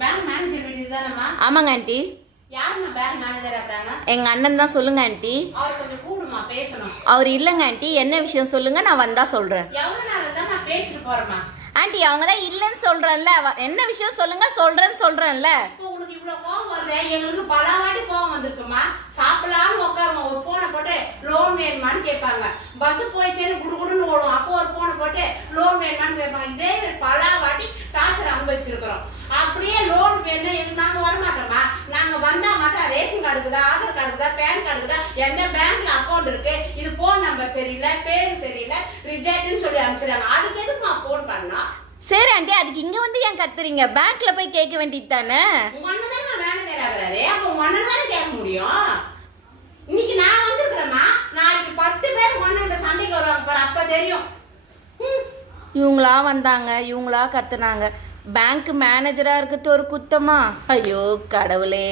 Bank manager வீடு இதுதானம்மா? ஆமாங்க aunty. யாரும்மா பேங்க் மேனேஜரா இருக்காங்க? எங்கள் அண்ணன் தான். சொல்லுங்க ஆண்டி. அவர் கொஞ்சம் கூடுமா பேசணும். அவர் இல்லைங்க ஆண்டி. என்ன விஷயம் சொல்லுங்க, நான் வந்தா சொல்கிறேன். எவ்வளோ நேரம் தான் நான் பேசிட்டு போறேம்மா? ஆண்டி அவங்க தான் இல்லைன்னு சொல்கிறேன்ல. என்ன விஷயம் சொல்லுங்க, சொல்கிறேன்ல. இப்போ உனக்கு இவ்வளோ கோவம் வருது. எங்களுக்கு பல வாட்டி கோவம் வந்திருக்குமா? சாப்பிடலான்னு உட்காருவோம், ஒரு ஃபோனை போட்டு லோன் வேணுமான்னு கேட்பாங்க. பஸ் போயிடுச்சேன்னு குடுகுடுன்னு ஓடும், அப்போ ஒரு ஃபோனை போட்டு லோன் வேணுமான்னு கேட்பாங்க. இதே பல வாட்டி டார்ச்சர் அனுபவிச்சிருக்கிறோம். அப்படியே லோன் வேணும் நாங்கள் வரமாட்டோமா? நாங்கள் வந்தால் மட்டும் ரேஷன் கார்டுக்குதா, ஆதார் கார்டுக்குதா, பேன் கார்டுக்குதா, எந்த பேங்க்ல அக்கௌண்ட் இருக்கு, இது ஃபோன் நம்பர் சரியில்லை, பேர் சரியில்லை, ரிஜெக்ட்னு சொல்லி அனுப்பிச்சிடுறாங்க. அதுக்கு எதுக்கு நான் ஃபோன் பண்ணா? சரி ஆண்டி, அதுக்கு இங்கே வந்து ஏன் கத்துறீங்க? பேங்க்ல போய் கேட்க வேண்டியது தானே. உங்க அண்ணன் தானே மேனேஜர் ஆகுறாரு, அப்போ உங்க அண்ணன் தானே கேட்க முடியும். இன்னைக்கு நான் வந்திருக்கிறேம்மா, நாளைக்கு 10 பேர் ஒன்னு சண்டைக்கு வருவாங்க பாரு, அப்ப தெரியும். இவங்களா வந்தாங்க, இவங்களா கத்துனாங்க. பேங்க் மேனேஜராக இருக்கிறது ஒரு குத்தமா? ஐயோ கடவுளே.